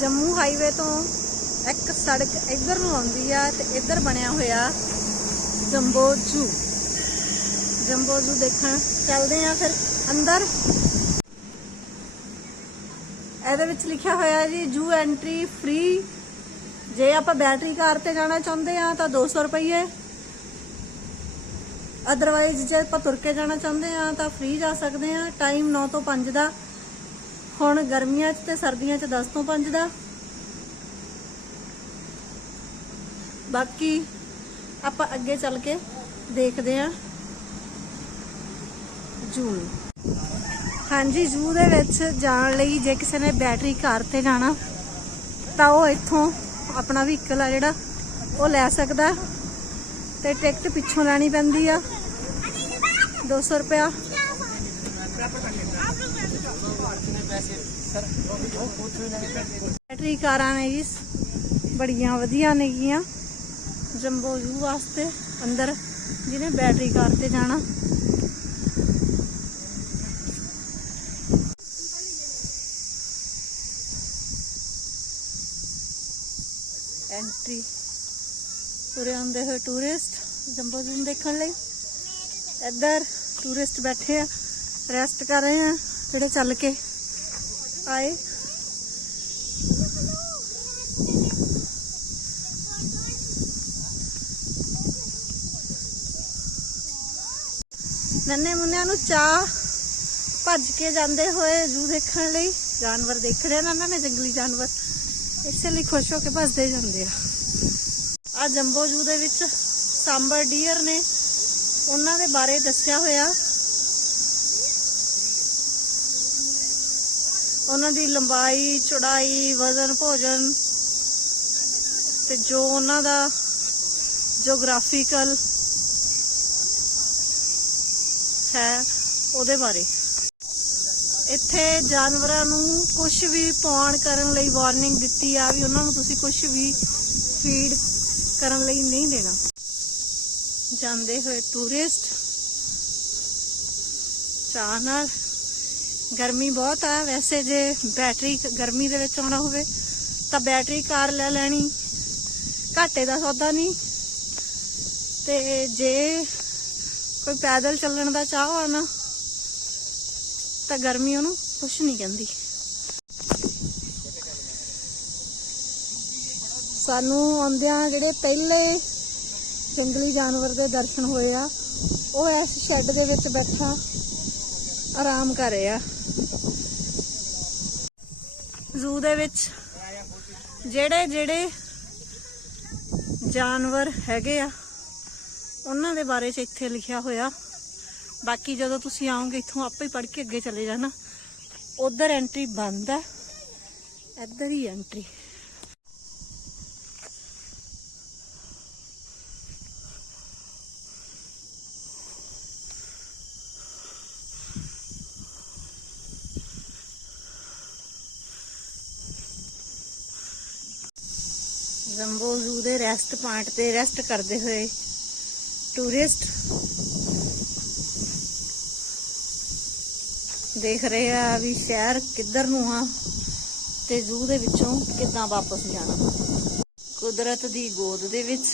Jammu highway ਤੋਂ ਇੱਕ ਸੜਕ ਇੱਧਰ ਨੂੰ ਆਉਂਦੀ ਆ ਤੇ ਇੱਧਰ ਬਣਿਆ ਹੋਇਆ ਜੰਬੋ ਜੂ। ਜੰਬੋ ਜੂ ਦੇਖਣ ਚੱਲਦੇ ਆ ਫਿਰ ਅੰਦਰ। ਇਹਦੇ ਵਿੱਚ ਲਿਖਿਆ ਹੋਇਆ ਜੀ, ਜੂ ਐਂਟਰੀ ਫ੍ਰੀ ਜੇ ਆਪਾਂ ਬੈਟਰੀ ਕਾਰ ਤੇ ਜਾਣਾ ਚਾਹੁੰਦੇ ਆ ਤਾਂ 200 ਰੁਪਏ ਅਦਰਵਾਈਜ਼ ਜੇ ਆਪਾਂ ਤੁਰ ਕੇ ਜਾਣਾ ਚਾਹੁੰਦੇ ਆ ਤਾਂ ਫ੍ਰੀ ਜਾ ਸਕਦੇ ਆ। ਟਾਈਮ 9 ਤੋਂ 5 ਦਾ। ਹੁਣ ਗਰਮੀਆਂ 'ਚ ਤੇ ਸਰਦੀਆਂ 'ਚ 10 ਤੋਂ 5 ਦਾ। ਬਾਕੀ ਆਪਾਂ ਅੱਗੇ ਚੱਲ ਕੇ ਦੇਖਦੇ ਆ ਜੂ ਹਾਂਜੀ, ਜੂ ਦੇ ਵਿੱਚ ਜਾਣ ਲਈ ਜੇ ਕਿਸੇ ਨੇ ਬੈਟਰੀ ਕਾਰ ਤੇ ਜਾਣਾ, ਤਾਂ ਉਹ ਇੱਥੋਂ ਆਪਣਾ ਵਹੀਕਲ ਆ ਜਿਹੜਾ, ਉਹ ਲੈ ਸਕਦਾ। ਤੇ ਟਿਕਟ ਪਿੱਛੋਂ ਲੈਣੀ ਪੈਂਦੀ ਆ। 200 ਰੁਪਿਆ ਬੈਟਰੀ ਕਾਰਾਂ ਨੇ ਜੀ। ਬੜੀਆਂ ਵਧੀਆ ਨੇਗੀਆਂ ਜੰਬੋ ਜੂ ਵਾਸਤੇ ਅੰਦਰ, ਜਿਹਨੇ ਬੈਟਰੀ ਕਾਰ ਤੇ ਜਾਣਾ। ਐਂਟਰੀ ਤੁਰੇ ਆਉਂਦੇ ਹੋਏ ਟੂਰਿਸਟ ਜੰਬੋ ਜੂ ਦੇਖਣ ਲਈ। ਇੱਧਰ ਟੂਰਿਸਟ ਬੈਠੇ ਆ ਰੈਸਟ ਕਰ ਰਹੇ ਆ, ਜਿਹੜੇ ਚੱਲ ਕੇ। ਆਏ। ਨੰਨੇ ਮੁੰਨਿਆਂ ਨੂੰ ਚਾਹ ਭੱਜ ਕੇ ਜਾਂਦੇ ਹੋਏ ਜੂ ਦੇਖਣ ਲਈ। ਜਾਨਵਰ ਦੇਖ ਰਹੇ ਨਾ ਉਹਨਾਂ ਨੇ ਜੰਗਲੀ ਜਾਨਵਰ। ਇਸੇ ਲਈ ਖੁਸ਼ ਹੋ ਕੇ ਭੱਜਦੇ ਜਾਂਦੇ ਆ। ਆ ਜੰਬੋ ਜੂ ਦੇ ਵਿੱਚ ਸਾਂਬਰ ਡੀਅਰ ਨੇ। ਉਹਨਾਂ ਦੇ ਬਾਰੇ ਦੱਸਿਆ ਹੋਇਆ। ਉਹਨਾਂ ਦੀ ਲੰਬਾਈ, ਚੌੜਾਈ, ਵਜ਼ਨ, ਭੋਜਨ ਤੇ ਜੋ ਉਹਨਾਂ ਦਾ ਜੀਓਗ੍ਰਾਫੀਕਲ ਹੈ ਉਹਦੇ ਬਾਰੇ। ਇੱਥੇ ਜਾਨਵਰਾਂ ਨੂੰ ਕੁਝ ਵੀ ਪਾਉਣ ਕਰਨ ਲਈ ਵਾਰਨਿੰਗ ਦਿੱਤੀ ਆ ਵੀ ਉਹਨਾਂ ਨੂੰ ਤੁਸੀਂ ਕੁਝ ਵੀ ਫੀਡ ਕਰਨ ਲਈ ਨਹੀਂ ਦੇਣਾ। ਜਾਂਦੇ ਹੋਏ ਟੂਰਿਸਟ ਚਾਹ ਨਾਲ ਗਰਮੀ ਬਹੁਤ ਆ, ਵੈਸੇ ਜੇ ਬੈਟਰੀ ਗਰਮੀ ਦੇ ਵਿੱਚ ਆਉਣਾ ਹੋਵੇ, ਤਾਂ ਬੈਟਰੀ ਕਾਰ ਲੈ ਲੈਣੀ। ਘਾਟੇ ਦਾ ਸੌਦਾ ਨਹੀਂ। ਤੇ ਜੇ ਕੋਈ ਪੈਦਲ ਚੱਲਣ ਦਾ ਚਾਹ ਆ ਨਾ, ਤਾਂ ਗਰਮੀ ਉਹਨੂੰ ਕੁਛ ਨਹੀਂ ਕਹਿੰਦੀ। ਸਾਨੂੰ ਆਉਂਦਿਆਂ ਜਿਹੜੇ ਪਹਿਲੇ ਜੰਗਲੀ ਜਾਨਵਰ ਦੇ ਦਰਸ਼ਨ ਹੋਏ ਆ, ਉਹ ਇਸ ਸ਼ੈੱਡ ਦੇ ਵਿੱਚ ਬੈਠਾ। ਆਰਾਮ ਕਰ ਰਿਹਾ। ਜ਼ੂ ਦੇ ਵਿੱਚ ਜਿਹੜੇ ਜਿਹੜੇ ਜਾਨਵਰ ਹੈਗੇ ਆ, ਉਹਨਾਂ ਦੇ ਬਾਰੇ ਚ ਇੱਥੇ ਲਿਖਿਆ ਹੋਇਆ। ਬਾਕੀ ਜਦੋਂ ਤੁਸੀਂ ਆਓਗੇ, ਇੱਥੋਂ ਆਪੇ ਹੀ ਪੜ੍ਹ ਕੇ ਅੱਗੇ ਚਲੇ ਜਾਣਾ। ਉਧਰ ਐਂਟਰੀ ਬੰਦ ਹੈ। ਇੱਧਰ ਹੀ ਐਂਟਰੀ ਜੰਬੋ ਜ਼ੂ ਦੇ ਰੈਸਟ ਪੁਆਇੰਟ ਤੇ ਰੈਸਟ ਕਰਦੇ ਹੋਏ ਟੂਰਿਸਟ ਦੇਖ ਰਹੇ ਆ ਵੀ ਸ਼ਹਿਰ ਕਿੱਧਰ ਨੂੰ ਆ ਤੇ ਜ਼ੂ ਦੇ ਵਿੱਚੋਂ ਕਿੱਦਾਂ ਵਾਪਸ ਜਾਣਾ। ਕੁਦਰਤ ਦੀ ਗੋਦ ਦੇ ਵਿੱਚ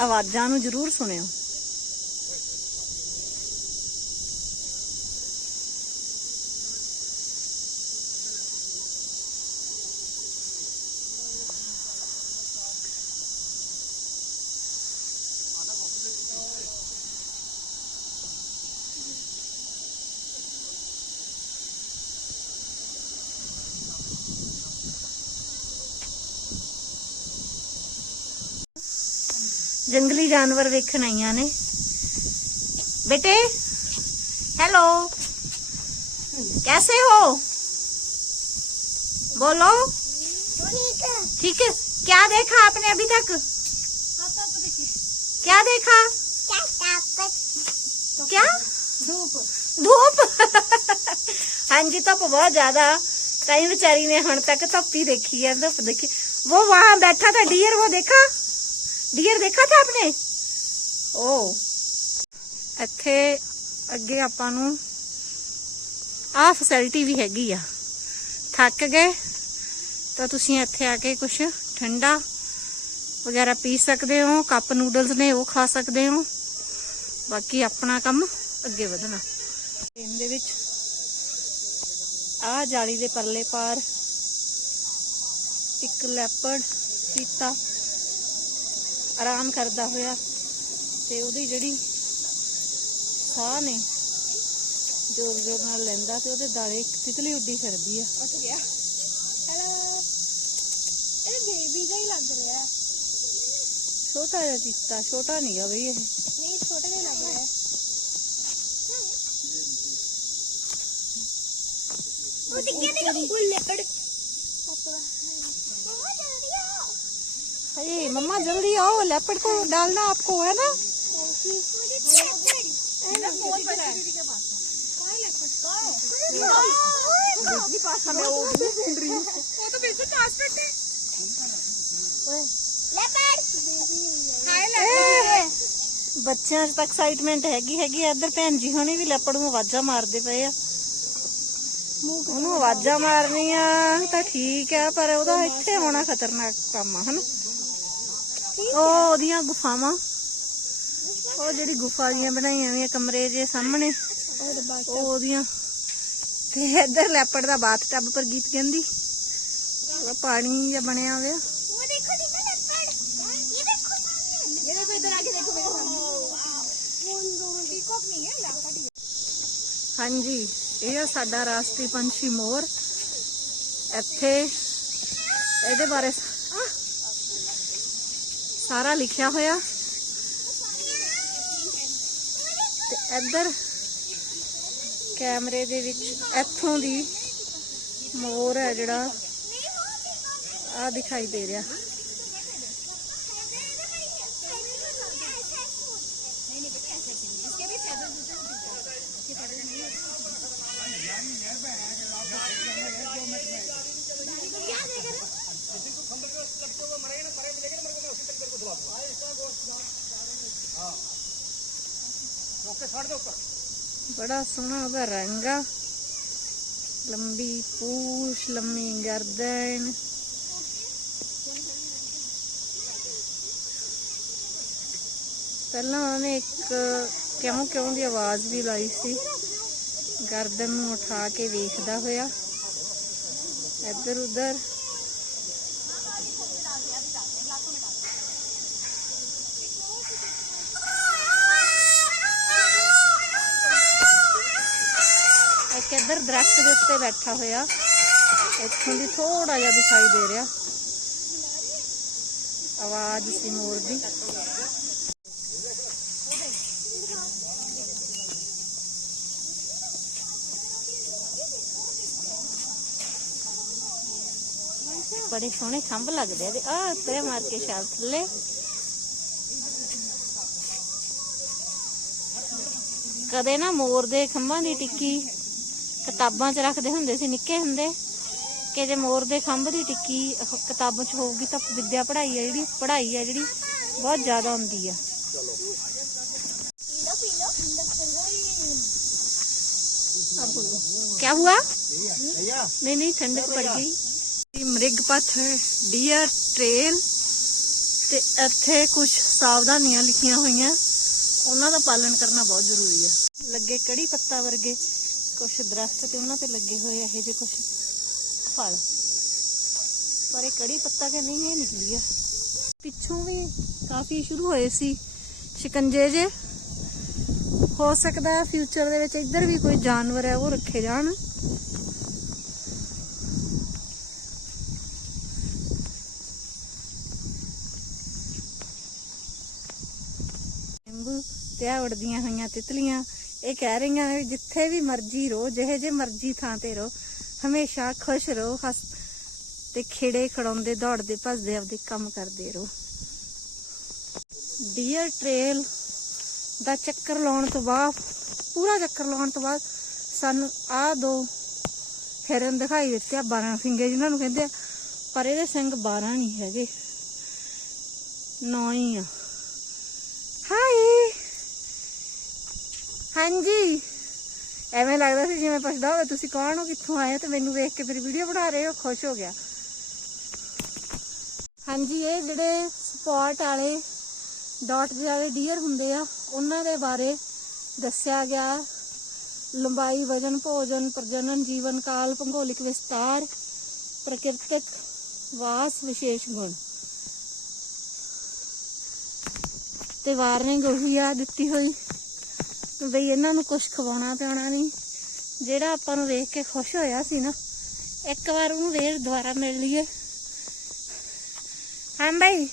ਆਵਾਜ਼ਾਂ ਨੂੰ ਜ਼ਰੂਰ ਸੁਣਿਓ। ਜੰਗਲੀ ਜਾਨਵਰ ਵੇਖਣ ਆਈਆਂ ਨੇ बेटे हेलो कैसे हो बोलो ठीक है क्या देखा आपने अभी तक क्या देखा क्या धूप धूप ਹਾਂਜੀ ਧੁੱਪ ਬਹੁਤ ਜ਼ਿਆਦਾ ਤਾਂ ਹੀ ਵਿਚਾਰੀ ਨੇ ਹੁਣ ਤੱਕ ਧੁੱਪ ਹੀ ਦੇਖੀ ਹੈ ਧੁੱਪ ਦੇਖੀ वो वहां बैठा था डियर वो देखा ਡਿਅਰ ਦੇਖਾ ਥਾ ਆਪਨੇ? ਓ ਇੱਥੇ ਅੱਗੇ ਆਪਾਂ ਨੂੰ ਆ ਫੈਸਿਲਿਟੀ ਵੀ ਹੈਗੀ ਆ। ਥੱਕ ਗਏ ਤਾਂ ਤੁਸੀਂ ਇੱਥੇ ਆ ਕੇ ਕੁਝ ਠੰਡਾ ਵਗੈਰਾ ਪੀ ਸਕਦੇ ਹੋ ਕੱਪ ਨੂਡਲਸ ਨੇ ਉਹ ਖਾ ਸਕਦੇ ਹੋ। ਬਾਕੀ ਆਪਣਾ ਕੰਮ ਅੱਗੇ ਵਧਣਾ। ਟ੍ਰੇਨ ਦੇ ਵਿੱਚ ਆ ਜਾਲੀ ਦੇ ਪਰਲੇ ਪਾਰ ਇੱਕ ਲੈਪਰਡ ਚੀਤਾ ਆਰਾਮ ਕਰਦਾ ਹੋਇਆ ਤੇ ਉਹਦੀ ਜਿਹੜੀ ਸਾਹ ਨੇ ਜੋਰ ਜੋਰ ਨਾਲ ਲੈਂਦਾ ਤੇ ਉਹਦੇ ਦਾਲੇ ਇੱਕ ਤਿਤਲੀ ਉੱਡੀ ਫਿਰਦੀ ਆ। ਉੱਠ ਗਿਆ। ਹੈਲੋ ਇਹ ਬੇਬੀ ਜਿਹਾ ਹੀ ਲੱਗ ਰਿਹਾ। ਹੈ ਛੋਟਾ ਜਿਹਾ ਚੀਤਾ ਛੋਟਾ ਨਹੀਂ ਆ ਬਈ ਇਹ। ਨਹੀਂ ਛੋਟਾ ਜਿਹਾ ਲੱਗ ਰਿਹਾ। ਹੈ ਉਹ ਦਿਖਿਆ ਨਹੀਂ ਉਹ ਲੈਪੜ आओ अरे मम्मा जल्दी आओ लेपर्ड को डालना आपको है ना मुझे लेपड़ मेरा फोन पड़ा है दीदी के पास कौन लेपड़ कौन बिजली पास हमें वो भी ढूंढ रही हूं वो तो बिल्कुल पास पे थे लेपड़ हाय लेपड़ ਬੱਚਿਆਂ 'ਚ ਤਾਂ ਐਕਸਾਈਟਮੈਂਟ ਹੈਗੀ ਹੈਗੀ ਆ। ਇੱਧਰ ਭੈਣ ਜੀ ਹੁਣੀ ਵੀ ਲੈਪੜ ਨੂੰ ਆਵਾਜ਼ਾਂ ਮਾਰਦੇ ਪਏ ਆ ਉਹਨੂੰ ਆਵਾਜ਼ਾਂ ਮਾਰਨੀਆਂ ਤਾਂ ਠੀਕ ਆ ਪਰ ਉਹਦਾ ਇੱਥੇ ਆਉਣਾ ਖਤਰਨਾਕ ਕੰਮ ਆ ਹਨਾ ਉਹ ਉਹਦੀਆਂ ਗੁਫਾਵਾਂ। ਉਹ ਜਿਹੜੀ ਗੁਫਾ ਦੀਆਂ ਬਣਾਈਆਂ ਹੋਈਆਂ ਕਮਰੇ ਜੇ ਸਾਹਮਣੇ ਉਹ ਉਹਦੀਆਂ। ਤੇ ਇੱਧਰ ਲੈਪੜ ਦਾ ਬਾਥ ਟੱਬ ਪਰ ਗੀਤ ਕਹਿੰਦੀ ਉਹ ਪਾਣੀ ਜਿਹਾ ਬਣਿਆ ਹੋਇਆ। ਹਾਂਜੀ ਇਹ ਆ ਸਾਡਾ ਰਾਸ਼ਟਰੀ ਪੰਛੀ ਮੋਰ। ਇੱਥੇ ਇਹਦੇ ਬਾਰੇ ਸਾਰਾ ਲਿਖਿਆ ਹੋਇਆ। ਤੇ ਇੱਧਰ ਕੈਮਰੇ ਦੇ ਵਿੱਚ ਇੱਥੋਂ ਦੀ ਮੋਰ ਹੈ ਜਿਹੜਾ ਆ ਦਿਖਾਈ ਦੇ ਰਿਹਾ। ਬੜਾ ਸੋਹਣਾ ਉਹਦਾ ਰੰਗ ਆ। ਲੰਬੀ ਪੂਛ, ਲੰਮੀ ਗਰਦਨ। ਪਹਿਲਾਂ ਉਹਨੇ ਇੱਕ ਕਿਉਂ ਕਿਉਂ ਦੀ ਆਵਾਜ਼ ਵੀ ਲਾਈ ਸੀ। ਗਰਦਨ ਨੂੰ ਉਠਾ ਕੇ ਵੇਖਦਾ ਹੋਇਆ। ਇੱਧਰ ਉੱਧਰ ਇੱਕ ਇੱਧਰ ਦਰਖਤ ਦੇ ਉੱਤੇ ਬੈਠਾ ਹੋਇਆ। ਇੱਥੋਂ ਦੀ ਥੋੜਾ ਜਿਹਾ ਦਿਖਾਈ ਦੇ ਰਿਹਾ। ਆਵਾਜ਼ ਸੀ ਮੋਰ ਦੀ। ਬੜੇ ਸੋਹਣੇ ਖੰਭ ਲੱਗਦੇ ਆ ਤੇ ਆ ਉੱਤੇ ਮਾਰ ਕੇ ਛਾਲ ਥੱਲੇ। ਕਦੇ ਨਾ ਮੋਰ ਦੇ ਖੰਭਾਂ ਦੀ ਟਿੱਕੀ ਕਿਤਾਬਾਂ 'ਚ ਰੱਖਦੇ ਹੁੰਦੇ ਸੀ ਨਿੱਕੇ ਹੁੰਦੇ ਕਿ ਜੇ ਮੋਰ ਦੇ ਖੰਭ ਦੀ ਟਿੱਕੀ ਉਹ ਕਿਤਾਬਾਂ 'ਚ ਹੋਊਗੀ ਤਾਂ ਵਿਦਿਆ ਪੜ੍ਹਾਈ ਆ ਜਿਹੜੀ ਪੜ੍ਹਾਈ ਆ ਜਿਹੜੀ ਬਹੁਤ ਜ਼ਿਆਦਾ ਹੁੰਦੀ ਆ पीलो पीलो अब बोलो क्या हुआ नहीं नहीं ठंडक पड़ गई ਮ੍ਰਿਗ ਪਥ ਡੀਅਰ ਟ੍ਰੇਲ ਤੇ ਇੱਥੇ ਕੁਝ ਸਾਵਧਾਨੀਆਂ ਲਿਖੀਆਂ ਹੋਈਆਂ ਉਹਨਾਂ ਦਾ ਪਾਲਣ ਕਰਨਾ ਬਹੁਤ ਜ਼ਰੂਰੀ ਆ ਲੱਗੇ ਕੜੀ ਪੱਤਾ ਵਰਗੇ ਕੁਝ ਦਰਖਤ ਤੇ ਉਹਨਾਂ ਤੇ ਲੱਗੇ ਹੋਏ ਇਹੋ ਜਿਹੇ ਕੁਝ ਫਲ। ਪਰ ਇਹ ਕੜੀ ਪੱਤਾ ਕਿ ਨਹੀਂ, ਇਹ ਨਿਕਲੀ ਆ। ਪਿੱਛੋਂ ਵੀ ਕਾਫੀ ਸ਼ੁਰੂ ਹੋਏ ਸੀ ਸ਼ਿਕੰਜੇ ਜੇ। ਹੋ ਸਕਦਾ ਫਿਊਚਰ ਦੇ ਵਿੱਚ ਇੱਧਰ ਵੀ ਕੋਈ ਜਾਨਵਰ ਹੈ ਉਹ ਰੱਖੇ ਜਾਣ। ਨਿੰਬੂ ਤੇ ਆਹ ਉੜਦੀਆਂ ਹੋਈਆਂ ਤਿਤਲੀਆਂ। ਇਹ ਕਹਿ ਰਹੀਆਂ ਨੇ ਵੀ ਜਿੱਥੇ ਵੀ ਮਰਜ਼ੀ ਰਹੋ, ਜਿਹੇ ਜੇ ਮਰਜ਼ੀ ਥਾਂ ਤੇ ਰਹੋ, ਹਮੇਸ਼ਾ ਖੁਸ਼ ਰਹੋ, ਹੱਸ ਤੇ ਖੇੜੇ ਖੜਾਉਂਦੇ, ਦੌੜਦੇ, ਭੱਜਦੇ, ਆਪਦੇ ਕੰਮ ਕਰਦੇ ਰਹੋ। ਡੀਅਰ ਟ੍ਰੇਲ ਦਾ ਚੱਕਰ ਲਾਉਣ ਤੋਂ ਬਾਅਦ, ਪੂਰਾ ਚੱਕਰ ਲਾਉਣ ਤੋਂ ਬਾਅਦ ਸਾਨੂੰ ਆਹ ਦੋ ਹਿਰਨ ਦਿਖਾਈ ਦਿੱਤੇ ਆ 12 ਸਿੰਗੇ ਜਿਨ੍ਹਾਂ ਨੂੰ ਕਹਿੰਦੇ ਆ, ਪਰ ਇਹਦੇ ਸਿੰਘ 12 ਨਹੀਂ ਹੈਗੇ 9 ਹੀ ਆ ਹਾਈ ਹਾਂਜੀ। ਐਵੇਂ ਲੱਗਦਾ ਸੀ ਜਿਵੇਂ ਪੁੱਛਦਾ ਹੋਵੇ, ਤੁਸੀਂ ਕੌਣ ਹੋ? ਕਿੱਥੋਂ ਆਏ ਹੋ? ਤੇ ਮੈਨੂੰ ਵੇਖ ਕੇ ਮੇਰੀ ਵੀਡੀਓ ਬਣਾ ਰਹੇ ਹੋ, ਖੁਸ਼ ਹੋ ਗਿਆ। ਹਾਂਜੀ, ਇਹ ਜਿਹੜੇ ਸਪੌਟ ਵਾਲੇ ਡਾਟ ਵਾਲੇ ਡੀਅਰ ਹੁੰਦੇ ਆ, ਉਹਨਾਂ ਦੇ ਬਾਰੇ ਦੱਸਿਆ ਗਿਆ। ਲੰਬਾਈ, ਵਜਨ, ਭੋਜਨ, ਪ੍ਰਜਨਨ, ਜੀਵਨ ਕਾਲ, ਭੂਗੋਲਿਕ ਵਿਸਤਾਰ ਪ੍ਰਕਿਰਤਿਕ ਵਾਸ ਵਿਸ਼ੇਸ਼ ਗੁਣ। ਤੇ ਵਾਰਨਿੰਗ ਉਹੀ ਆ ਦਿੱਤੀ ਹੋਈ। ਬਈ ਇਹਨਾਂ ਨੂੰ ਕੁਝ ਖਵਾਉਣਾ ਪਿਆਉਣਾ ਨਹੀਂ। ਜਿਹੜਾ ਆਪਾਂ ਨੂੰ ਵੇਖ ਕੇ ਖੁਸ਼ ਹੋਇਆ ਸੀ ਨਾ, ਇੱਕ ਵਾਰ ਉਹਨੂੰ ਫੇਰ ਦੁਬਾਰਾ ਮਿਲ ਲਈਏ। ਹਾਂ ਬਈ,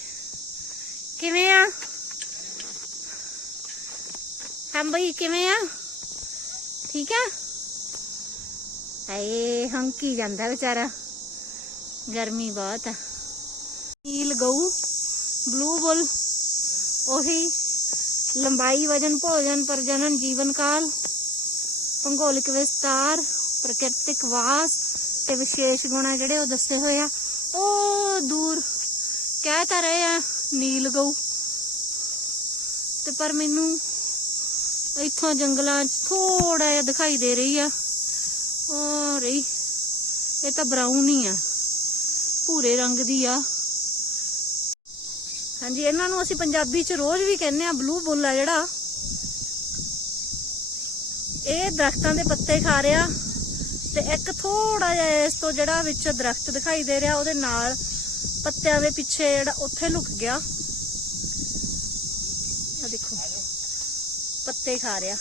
ਕਿਵੇਂ ਆ? ਹਾਂ ਬਈ, ਕਿਵੇਂ ਆ? ਠੀਕ ਆ? ਹਾਏ, ਹੰਕੀ ਜਾਂਦਾ ਵਿਚਾਰਾ। ਗਰਮੀ ਬਹੁਤ ਆ। ਨੀਲ ਗਊ ਬਲੂ ਬੁੱਲ ਉਹੀ ਲੰਬਾਈ, ਵਜਨ, ਭੋਜਨ, ਪ੍ਰਜਨਨ, ਜੀਵਨ ਕਾਲ, ਭੂਗੋਲਿਕ ਵਿਸਤਾਰ, ਪ੍ਰਕਿਰਤਿਕ ਵਾਸ ਤੇ ਵਿਸ਼ੇਸ਼ ਗੁਣ ਜਿਹੜੇ ਉਹ ਦੱਸੇ ਹੋਏ ਆ। ਉਹ ਦੂਰ ਕਹਿ ਤਾਂ ਰਹੇ ਆ, ਨੀਲ ਗਊ। ਤੇ ਪਰ ਮੈਨੂੰ ਇੱਥੋਂ ਜੰਗਲਾਂ 'ਚ ਥੋੜਾ ਜਿਹਾ ਦਿਖਾਈ ਦੇ ਰਹੀ ਆ। ਉਹ ਰਹੀ, ਇਹ ਤਾਂ ਬਰਾਊਨ ਹੀ ਆ, ਭੂਰੇ ਰੰਗ ਦੀ ਆ। ਹਾਂਜੀ, ਇਹਨਾਂ ਨੂੰ ਅਸੀਂ ਪੰਜਾਬੀ 'ਚ ਰੋਜ਼ ਵੀ ਕਹਿੰਦੇ ਆ ਬਲੂ ਬੁੱਲ ਆ ਜਿਹੜਾ। ਇਹ ਦਰਖਤਾਂ ਦੇ ਪੱਤੇ ਖਾ ਰਿਹਾ ਤੇ ਇੱਕ ਥੋੜਾ ਜਿਹਾ ਇਸ ਤੋਂ ਜਿਹੜਾ ਵਿੱਚ ਦਰਖਤ ਦਿਖਾਈ ਦੇ ਰਿਹਾ, ਉਹਦੇ ਨਾਲ ਪੱਤਿਆਂ ਦੇ ਪਿੱਛੇ ਜਿਹੜਾ ਉੱਥੇ ਲੁਕ ਗਿਆ। ਆ ਦੇਖੋ, ਪੱਤੇ ਖਾ ਰਿਹਾ।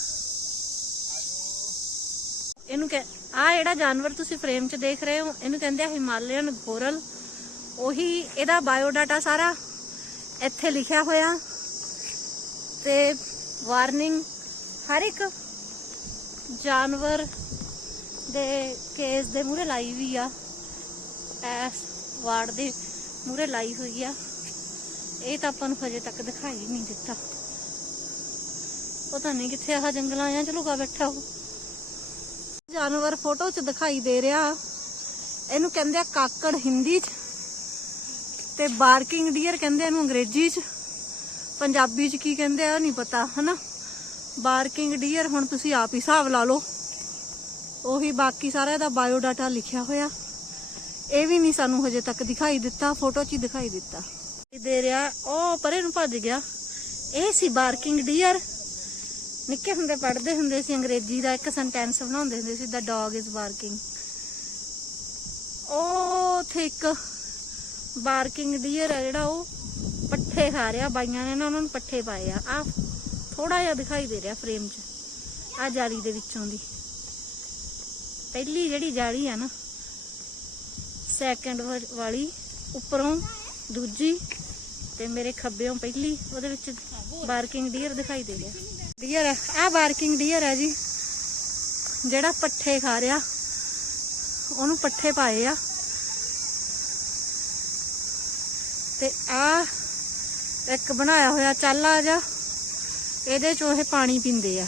ਇਹਨੂੰ ਕਹ ਆ ਜਿਹੜਾ ਜਾਨਵਰ ਤੁਸੀਂ ਫਰੇਮ 'ਚ ਦੇਖ ਰਹੇ ਹੋ, ਇਹਨੂੰ ਕਹਿੰਦੇ ਆ ਹਿਮਾਲਯਨ ਗੋਰਲ। ਉਹੀ ਇਹਦਾ ਬਾਇਓਡਾਟਾ ਸਾਰਾ ਇੱਥੇ ਲਿਖਿਆ ਹੋਇਆ ਤੇ ਵਾਰਨਿੰਗ ਹਰ ਇੱਕ ਜਾਨਵਰ ਦੇ ਕੇਸ ਦੇ ਮੂਹਰੇ ਲਾਈ ਵੀ ਆ। ਐਸ ਵਾਰਡ ਦੇ ਮੂਹਰੇ ਲਾਈ ਹੋਈ ਆ। ਇਹ ਤਾਂ ਆਪਾਂ ਨੂੰ ਹਜੇ ਤੱਕ ਦਿਖਾਈ ਨਹੀਂ ਦਿੱਤਾ। ਪਤਾ ਨਹੀਂ ਕਿੱਥੇ ਆਹ ਜੰਗਲਾਂ ਜਾਂ ਚ ਬੈਠਾ ਉਹ। ਜਾਨਵਰ ਫੋਟੋ 'ਚ ਦਿਖਾਈ ਦੇ ਰਿਹਾ। ਇਹਨੂੰ ਕਹਿੰਦੇ ਆ ਕਾਕੜ ਹਿੰਦੀ 'ਚ। ਤੇ ਬਾਰਕਿੰਗ ਡੀਅਰ ਕਹਿੰਦੇ ਇਹਨੂੰ ਅੰਗਰੇਜ਼ੀ 'ਚ। ਪੰਜਾਬੀ 'ਚ ਕੀ ਕਹਿੰਦੇ ਆ, ਨਹੀਂ ਪਤਾ, ਹਨਾ? ਬਾਰਕਿੰਗ ਡੀਅਰ, ਹੁਣ ਤੁਸੀਂ ਆਪ ਹੀ ਹਿਸਾਬ ਲਾ ਲਓ। ਉਹੀ ਬਾਕੀ ਸਾਰਾ ਇਹਦਾ ਬਾਇਓ ਡਾਟਾ ਲਿਖਿਆ ਹੋਇਆ। ਇਹ ਵੀ ਨਹੀਂ ਸਾਨੂੰ ਹਜੇ ਤੱਕ ਦਿਖਾਈ ਦਿੱਤਾ, ਫੋਟੋ 'ਚ ਹੀ ਦਿਖਾਈ ਦਿੱਤਾ। ਦੇ ਰਿਹਾ, ਉਹ ਪਰੇ ਨੂੰ ਭੱਜ ਗਿਆ। ਇਹ ਸੀ ਬਾਰਕਿੰਗ ਡੀਅਰ। ਨਿੱਕੇ ਹੁੰਦੇ ਪੜ੍ਹਦੇ ਹੁੰਦੇ ਸੀ, ਅੰਗਰੇਜ਼ੀ ਦਾ ਇੱਕ ਸੈਂਟੈਂਸ ਬਣਾਉਂਦੇ ਹੁੰਦੇ ਸੀ ਦਾ ਡੌਗ ਇਜ਼ ਬਾਰਕਿੰਗ ਉਹ ਉੱਥੇ ਇੱਕ ਬਾਰਕਿੰਗ ਡੀਅਰ ਆ ਜਿਹੜਾ ਉਹ ਪੱਠੇ ਖਾ ਰਿਹਾ, ਬਾਈਆਂ ਨੇ ਨਾ ਉਹਨਾਂ ਨੂੰ ਪੱਠੇ ਪਾਏ ਆ। ਆ ਥੋੜਾ ਜਿਹਾ ਦਿਖਾਈ ਦੇ ਰਿਹਾ ਫਰੇਮ 'ਚ ਆ ਜਾਲੀ ਦੇ ਵਿੱਚੋਂ ਦੀ। ਪਹਿਲੀ ਜਿਹੜੀ ਜਾਲੀ ਆ ਨਾ, ਸੈਕੰਡ ਵਾਲੀ, ਉੱਪਰੋਂ ਦੂਜੀ ਤੇ ਮੇਰੇ ਖੱਬੇੋਂ ਪਹਿਲੀ, ਉਹਦੇ ਵਿੱਚ ਬਾਰਕਿੰਗ ਡੀਅਰ ਦਿਖਾਈ ਦੇ ਰਿਹਾ। ਡੀਅਰ ਆ, ਆਹ ਬਾਰਕਿੰਗ ਡੀਅਰ ਆ ਜੀ, ਜਿਹੜਾ ਪੱਠੇ ਖਾ ਰਿਹਾ, ਉਹਨੂੰ ਪੱਠੇ ਪਾਏ ਆ। ਤੇ ਆ ਇੱਕ ਬਣਾਇਆ ਹੋਇਆ ਚਾਲਾ ਜਾ ਇਹਦੇ ਚੋਂ ਇਹ ਪਾਣੀ ਪੀਂਦੇ ਆ।